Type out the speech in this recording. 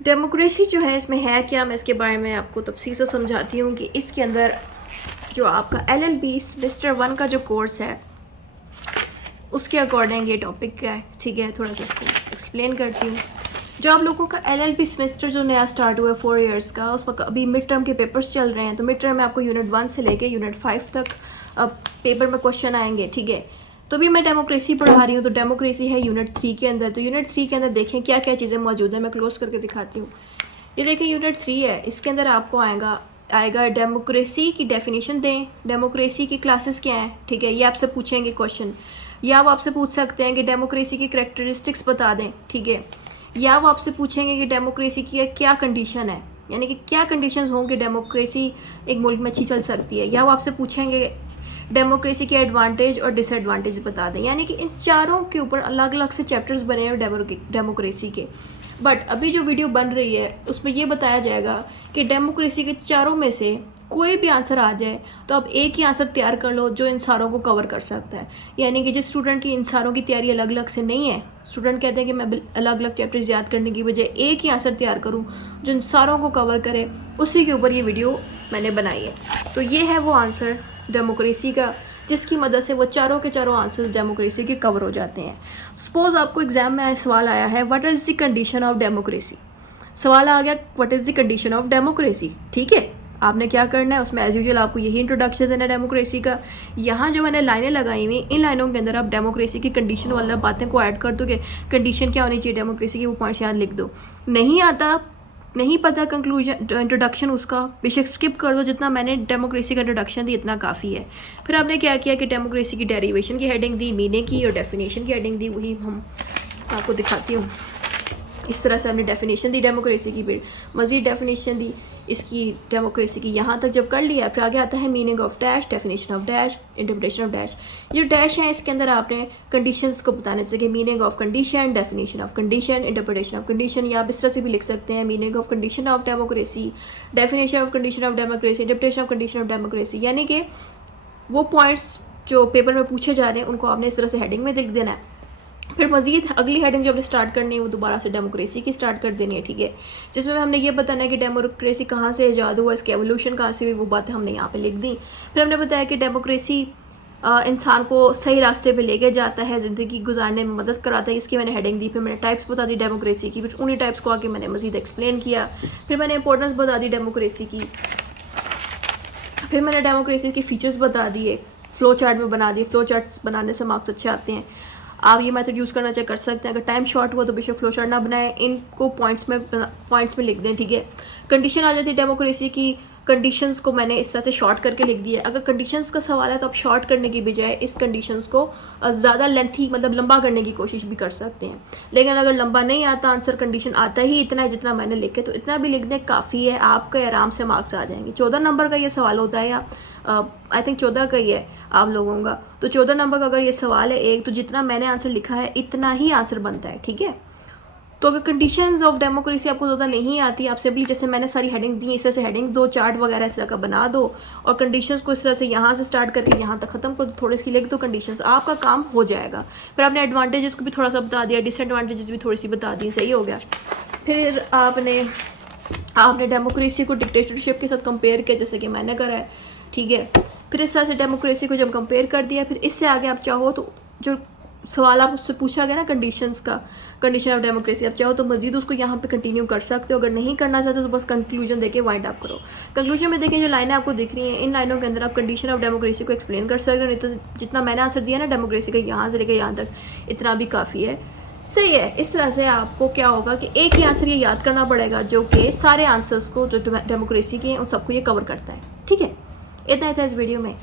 Democracy जो है इसमें है क्या, मैं इसके बारे में आपको तफसील से समझाती हूँ कि इसके अंदर जो आपका LLB सेमेस्टर 1 का जो कोर्स है उसके अकॉर्डिंग ये टॉपिक क्या है, ठीक है। थोड़ा सा इसको एक्सप्लेन करती हूँ। जो आप लोगों का LLB सेमेस्टर जो नया स्टार्ट हुआ है 4 इयर्स का, उसमें अभी मिड टर्म के पेपर्स चल रहे हैं। तो मिड टर्म में आपको यूनिट 1 से लेके यूनिट 5 तक पेपर में क्वेश्चन आएंगे, ठीक है। तो भी मैं डेमोक्रेसी पढ़ा रही हूँ, तो डेमोक्रेसी है यूनिट 3 के अंदर। तो यूनिट 3 के अंदर देखें क्या क्या चीज़ें मौजूद हैं, मैं क्लोज करके दिखाती हूँ। ये देखें यूनिट 3 है, इसके अंदर आपको आएगा डेमोक्रेसी की डेफिनेशन दें, डेमोक्रेसी की क्लासेस क्या हैं, ठीक है। ये आपसे पूछेंगे क्वेश्चन, या वो आपसे पूछ सकते हैं कि डेमोक्रेसी की करेक्टरिस्टिक्स बता दें, ठीक है। या वो आपसे पूछेंगे कि डेमोक्रेसी की क्या कंडीशन है, यानी कि क्या कंडीशंस हों कि डेमोक्रेसी एक मुल्क में अच्छी चल सकती है। या वो आपसे पूछेंगे डेमोक्रेसी के एडवांटेज और डिसएडवांटेज बता दें। यानी कि इन चारों के ऊपर अलग अलग से चैप्टर्स बने हैं डेमोक्रेसी के। बट अभी जो वीडियो बन रही है उसमें ये बताया जाएगा कि डेमोक्रेसी के चारों में से कोई भी आंसर आ जाए तो आप एक ही आंसर तैयार कर लो जो इन सारों को कवर कर सकता है। यानी कि जिस स्टूडेंट की इन सारों की तैयारी अलग अलग से नहीं है, स्टूडेंट कहते हैं कि मैं अलग अलग चैप्टर्स याद करने की बजाय एक ही आंसर तैयार करूं जो इन सारों को कवर करे, उसी के ऊपर ये वीडियो मैंने बनाई है। तो ये है वो आंसर डेमोक्रेसी का, जिसकी मदद से वो चारों के चारों आंसर्स डेमोक्रेसी के कवर हो जाते हैं। सपोज आपको एग्जाम में सवाल आया है what is the condition of democracy. सवाल आ गया what is the condition of democracy, ठीक है। आपने क्या करना है, उसमें एज यूजुअल आपको यही इंट्रोडक्शन देना है डेमोक्रेसी का। यहाँ जो मैंने लाइनें लगाई हुई, इन लाइनों के अंदर आप डेमोक्रेसी की कंडीशन वाला बातें को ऐड कर दो कि कंडीशन क्या होनी चाहिए डेमोक्रेसी की, वो पॉइंट्स यहाँ लिख दो। नहीं आता, नहीं पता कंक्लूजन इंट्रोडक्शन उसका, बेशक स्किप कर दो, जितना मैंने डेमोक्रेसी का इंट्रोडक्शन दी इतना काफ़ी है। फिर आपने क्या किया कि डेमोक्रेसी की डेरिवेशन की हेडिंग दी, मीनिंग की और डेफिनेशन की हेडिंग दी, वही हम आपको दिखाती हूँ। इस तरह से हमने डेफिनेशन दी डेमोक्रेसी की, फिर मज़ीद डेफिनेशन दी इसकी डेमोक्रेसी की। यहाँ तक जब कर लिया फिर आगे आता है meaning of dash, definition of dash, interpretation of dash. ये डैश है इसके अंदर आपने कंडीशंस को बताने से कि meaning of condition, definition of condition, interpretation of condition. या आप इस तरह से भी लिख सकते हैं meaning of condition of democracy, definition of condition of democracy, interpretation of condition of democracy. यानी कि वो पॉइंट्स जो पेपर में पूछे जा रहे हैं उनको आपने इस तरह से हेडिंग में लिख देना है। फिर मज़ीद अगली हेडिंग जो हमने स्टार्ट करनी है वो दोबारा से डेमोक्रेसी की स्टार्ट कर देनी है, ठीक है। जिसमें हमने ये बताना है कि डेमोक्रेसी कहाँ से ईजाद हुआ, इसकी एवोल्यूशन कहाँ से हुई, वो बातें हमने यहाँ पे लिख दी। फिर हमने बताया कि डेमोक्रेसी इंसान को सही रास्ते पे लेके जाता है, ज़िंदगी गुजारने में मदद कराता है, इसकी मैंने हेडिंग दी। फिर मैंने टाइप्स बता दी डेमोक्रेसी की, फिर उन्हीं टाइप्स को आके मैंने मज़ीद एक्सप्लेन किया। फिर मैंने इंपॉर्टेंस बता दी डेमोक्रेसी की। फिर मैंने डेमोक्रेसी के फीचर्स बता दिए, फ्लो चार्ट में बना दिए। फ्लो चार्ट्स बनाने से मार्क्स अच्छे आते हैं, आप ये मेथड यूज़ करना चाहे कर सकते हैं। अगर टाइम शॉर्ट हुआ तो बेशक फ्लो चार्ट ना बनाएं, इनको पॉइंट्स में लिख दें, ठीक है। कंडीशन आ जाती है डेमोक्रेसी की, कंडीशंस को मैंने इस तरह से शॉर्ट करके लिख दिया। अगर कंडीशंस का सवाल है तो आप शॉर्ट करने की बजाय इस कंडीशंस को ज़्यादा लेंथी मतलब लंबा करने की कोशिश भी कर सकते हैं। लेकिन अगर लंबा नहीं आता आंसर, कंडीशन आता ही इतना है जितना मैंने लिखे, तो इतना भी लिख दें काफ़ी है, आपके आराम से मार्क्स आ जाएंगे। 14 नंबर का ये सवाल होता है, या आई थिंक 14 का ही है आप लोगों का। तो 14 नंबर का अगर ये सवाल है एक, तो जितना मैंने आंसर लिखा है इतना ही आंसर बनता है, ठीक है। तो अगर कंडीशंस ऑफ डेमोक्रेसी आपको ज़्यादा नहीं आती, आप सिंपली जैसे मैंने सारी हेडिंग्स दी इस तरह से हेडिंग दो, चार्ट वगैरह इस तरह का बना दो और कंडीशंस को इस तरह से यहाँ से स्टार्ट करके यहाँ तक ख़त्म कर दो, थोड़ी सी लिख दो कंडीशंस, आपका काम हो जाएगा। फिर आपने एडवांटेजेस को भी थोड़ा सा बता दिया, डिसएडवांटेजेस भी थोड़ी सी बता दी, सही हो गया। फिर आपने डेमोक्रेसी को डिक्टेटरशिप के साथ कंपेयर किया जैसे कि मैंने करा है, ठीक है। फिर इस तरह से डेमोक्रेसी को जब कंपेयर कर दिया, फिर इससे आगे आप चाहो तो जो सवाल आप उससे पूछा गया ना कंडीशंस का, कंडीशन ऑफ डेमोक्रेसी, आप चाहो तो मजीद उसको यहाँ पे कंटिन्यू कर सकते हो। अगर नहीं करना चाहते तो बस कंक्लूजन देके वाइंड अप करो। कंक्लूजन में देखें जो लाइनें आपको दिख रही हैं, इन लाइनों के अंदर आप कंडीशन ऑफ डेमोक्रेसी को एक्सप्लेन कर सकते हो। नहीं तो जितना मैंने आंसर दिया ना डेमोक्रेसी का यहाँ से लेकर यहाँ तक, इतना भी काफ़ी है, सही है। इस तरह से आपको क्या होगा कि एक ही आंसर ये याद करना पड़ेगा जो कि सारे आंसर्स को जो डेमोक्रेसी के हैं उन सबको ये कवर करता है, ठीक है। इतना था इस वीडियो में।